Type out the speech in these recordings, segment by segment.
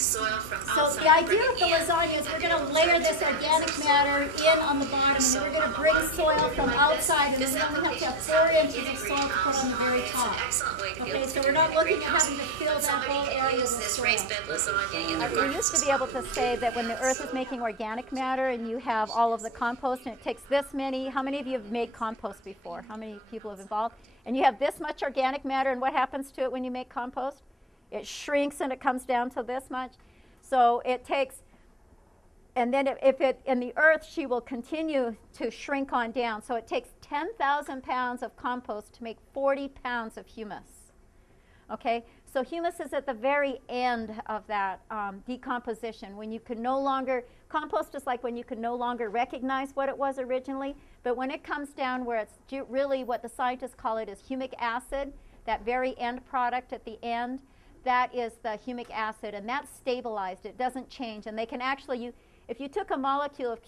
soil from So outside. the idea of the lasagna is we're going to layer this organic matter in on the bottom, and then we're going to bring soil from outside, and then we only have to have 4 inches of soil to put on the very top. Okay, so we're not looking at having to fill that whole area with soil. We used to be able to say that when the earth is making organic matter and you have all of the compost and it takes this many, how many of you have made compost before? How many people have involved? And you have this much organic matter, and what happens to it when you make compost? It shrinks and it comes down to this much. So it takes, and then if it, in the earth, she will continue to shrink on down. So it takes 10,000 pounds of compost to make 40 pounds of humus. Okay, so humus is at the very end of that decomposition, when you can no longer, compost is like when you can no longer recognize what it was originally, but when it comes down where it's really what the scientists call it is humic acid, that very end product at the end, that is the humic acid, and that's stabilized. It doesn't change, and they can actually, if you took a molecule of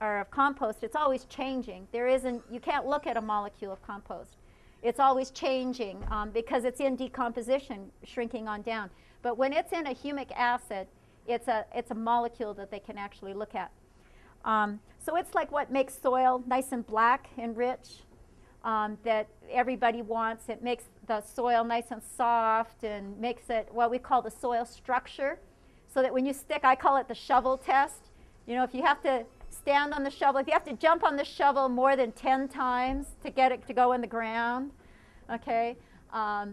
of compost, it's always changing. There isn't, you can't look at a molecule of compost. It's always changing because it's in decomposition, shrinking on down. But when it's in a humic acid, it's a molecule that they can actually look at. So it's like what makes soil nice and black and rich that everybody wants. It makes the soil nice and soft and makes it what we call the soil structure. So that when you stick, I call it the shovel test. You know, if you have to stand on the shovel, if you have to jump on the shovel more than 10 times to get it to go in the ground, okay? So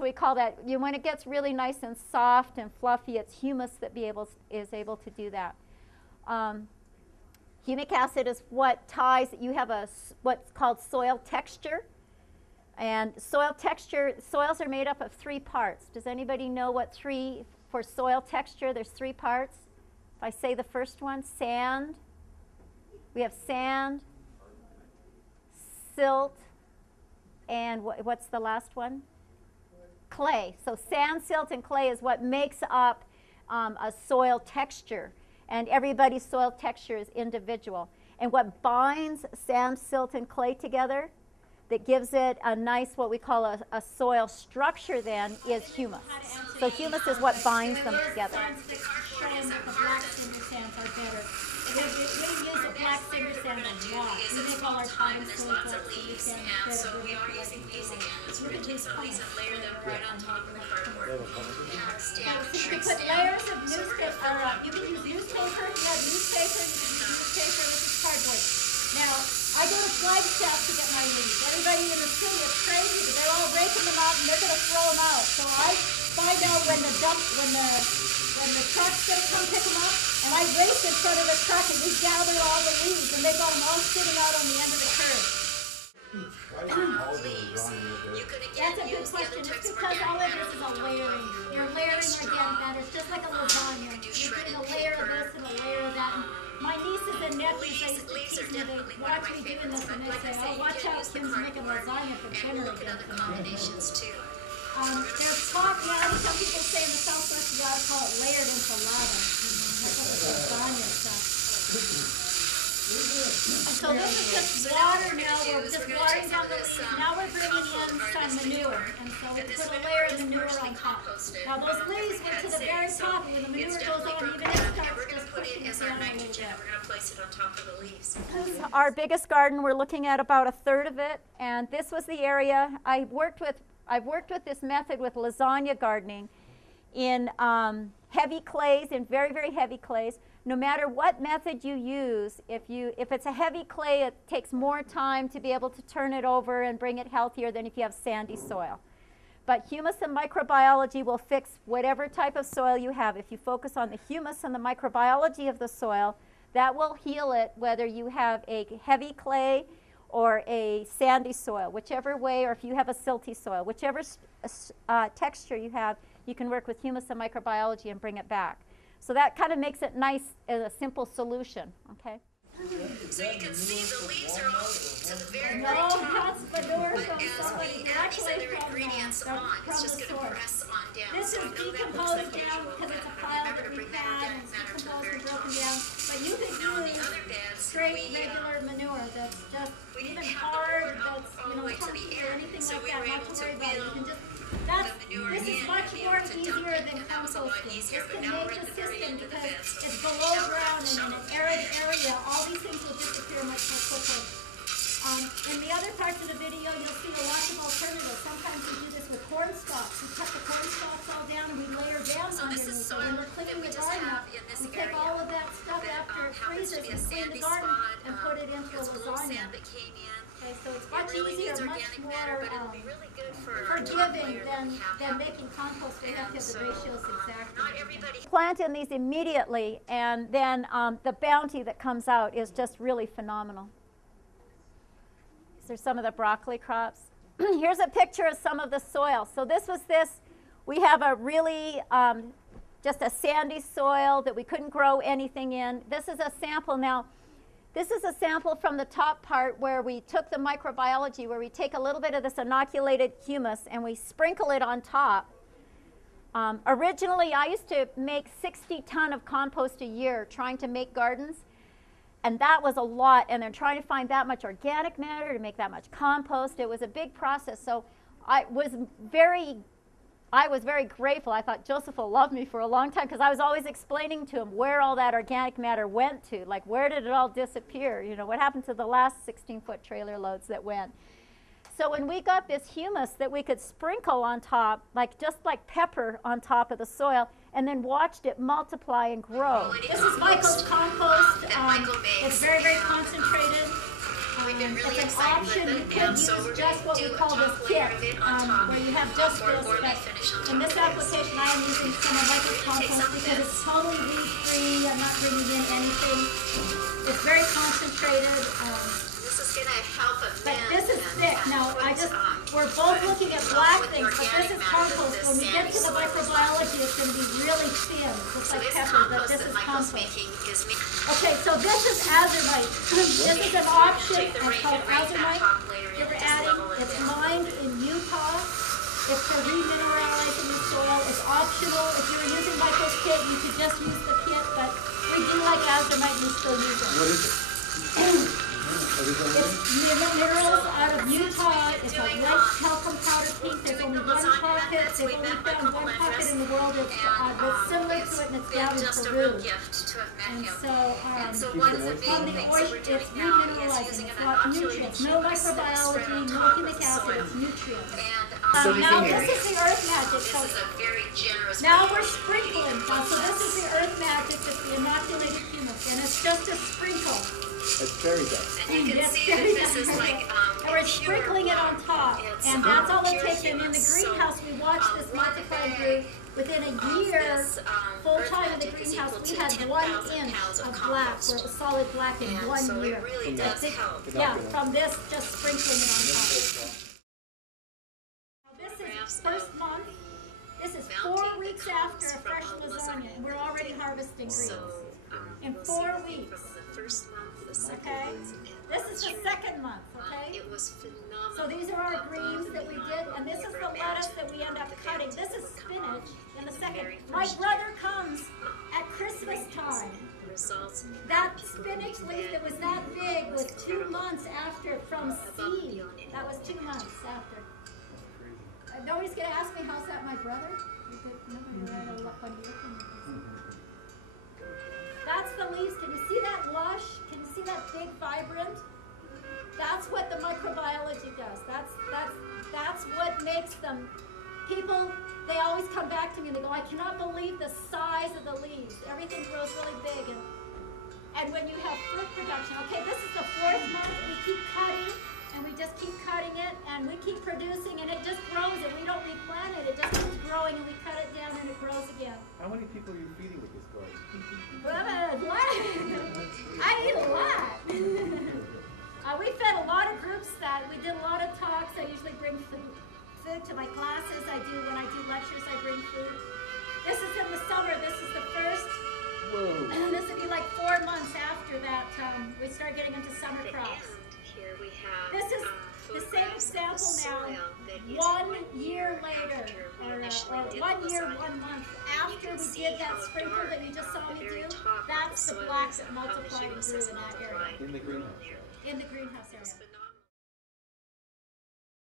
we call that, when it gets really nice and soft and fluffy, it's humus that is able to do that. Humic acid is what ties, you have what's called soil texture. And soil texture, soils are made up of 3 parts. Does anybody know what for soil texture, there's 3 parts? If I say the first one, sand, we have sand, silt, and what's the last one? Clay. So sand, silt, and clay is what makes up a soil texture. And everybody's soil texture is individual. And what binds sand, silt, and clay together that gives it a nice, what we call a soil structure then, is humus. So humus is what binds them together. The black cinder sands are better. We use a black cinder sand a lot. We make all our potting soil black cinder sand. So we are using these again. It's really just these and layer them right on top of the cardboard. You can put layers of newspaper, you can use newspaper, you have newspaper, you can use newspaper, this is cardboard. Now, I go to Flagstaff to get my leaves. Everybody in the city is crazy, but they're all raking them out and they're going to throw them out. So I find out when the truck's going to come pick them up, and I race in front of the truck and we gather all the leaves, and they've got them all sitting out on the end of the curb. That's a good question. It's because all of this is a layering. You're layering organic matter. It's just like a lasagna. You're putting a layer of this and a layer of that. My nieces and nephews, they tease me, they watch me doing this, and they say, oh, watch out, Kim's making lasagna for dinner again tonight. There's talk, some people say in the Southwest you ought to call it layered enchilada. That's what the lasagna stuff. So this is just water now. We're just watering down the leaves. Now we're bringing in some manure. And so we put a layer of manure on top. Now those leaves get to the very top, and when the manure goes on, even it starts just pushing it down a little bit. We're going to place it on top of the leaves. Our biggest garden, we're looking at about 1/3 of it. And this was the area I've worked with this method with lasagna gardening in heavy clays, in very, very heavy clays. No matter what method you use, if it's a heavy clay, it takes more time to be able to turn it over and bring it healthier than if you have sandy soil. But humus and microbiology will fix whatever type of soil you have. If you focus on the humus and the microbiology of the soil, that will heal it whether you have a heavy clay or a sandy soil, whichever way, or if you have a silty soil, whichever texture you have, you can work with humus and microbiology and bring it back. So that kind of makes it nice as a simple solution, okay? So you can see the leaves are all to the very, very No, top. that's manure But from as somebody we add these other directly ingredients from on, it's just the going to source. press on down. This So is I know that looks decomposed like down unusual, because it's a but pile remember that to we bring that had, and organic it's matter to the decomposed very and top. broken down. But you can Now in the use other beds, straight regular manure that's just we even didn't have hard, the board that's all the way to the chunky or end, anything so like we that. were Not able to to worry about it. You can wheel. just This is much more easier than composting. This can make the system, because it's below ground and in an arid area, all these things will disappear much more quickly. In the other parts of the video, you'll see lots of alternatives. Sometimes we do this with corn stalks. We cut the corn stalks all down and we layer down underneath. So when we're cleaning the garden up, we take all of that stuff after it freezes and clean the garden and put it into a lasagna. Okay, so it's much easier, much more forgiving than making compost. We have to have the ratios exactly. Plant in these immediately, and then the bounty that comes out is just really phenomenal. These are some of the broccoli crops. Here's a picture of some of the soil. So this was this. We have a really just a sandy soil that we couldn't grow anything in. This is a sample now. This is a sample from the top part where we took the microbiology, where we take a little bit of this inoculated humus and we sprinkle it on top. Originally, I used to make 60 tons of compost a year trying to make gardens. And that was a lot, and then trying to find that much organic matter to make that much compost. It was a big process. So I was very grateful. I thought Joseph will love me for a long time, because I was always explaining to him where all that organic matter went to. Like, where did it all disappear? You know, what happened to the last 16-foot trailer loads that went? So when we got this humus that we could sprinkle on top, just like pepper on top of the soil, and then watched it multiply and grow. This is Michael's compost. It's very, very concentrated. It's an option. You could use just what we call this kit, where you have just this. But in this application, I am using some of Michael's compost because it's totally weed-free. I'm not bringing in anything. It's very concentrated. But this is thick. Now, we're both looking at black things, but this is compost. When we get to the microbiology, it's going to be really thin, just like pepper, but this is compost. Okay, so this is azurite. This is an option called azurite that we're adding. It's mined in Utah. It's for remineralizing the soil. It's optional. If you were using Michael's kit, you could just use the kit, but we do like azurite, we still use it. What is it? It's minerals out of Utah. It's a red talcum powder pink. There's only one pocket. They've only found one pocket in the world that's similar to it, and it's down in Peru. And so from the oyster, it's remineralizing. It's got nutrients. No microbiology, no humic acid, it's nutrients. Now this is the earth magic. So now we're sprinkling. So this is the earth magic. It's the inoculated humus, and it's just a sprinkle. It's fairy dust. And you can see that this is like and we're sprinkling it on top, and that's all it takes. And in the greenhouse, we watched this multiply and grow. Within a year, full time in the greenhouse, we had 1 inch of black, where it was solid black in 1 year. Yeah, from this, just sprinkling it on top. Now this is first month. This is 4 weeks after a fresh lasagna, and we're already harvesting greens. In 4 weeks. Okay? This is the second month, okay? It was phenomenal. So these are our greens that we did, and this is the lettuce that we end up cutting. This is spinach in the second. My brother comes at Christmas time. That spinach leaf that was that big was 2 months after from seed. That was 2 months after. Nobody's going to ask me, how's that my brother? That's the leaves. Can you see that lush? Can you see that big vibrant? That's what the microbiology does. That's what makes them. People, they always come back to me and they go, I cannot believe the size of the leaves. Everything grows really big. And when you have fruit production, okay, this is the 4th month. We keep cutting, and we just keep cutting it, and we keep producing, and it just grows, and we don't replant it. It just keeps growing, and we cut it down, and it grows again. How many people are you feeding with this garden? I eat a lot. We fed a lot of groups that we did a lot of talks. I usually bring food to my classes. When I do lectures, I bring food. This is in the summer. This is the first. Whoa. And this would be like 4 months after that. We start getting into summer crops. Here we have This is the same sample now. 1 year later, or 1 year, 1 month after we did that sprinkle that you just saw me do. That's the black that multiplied and grew in that area. In the greenhouse. In the greenhouse area.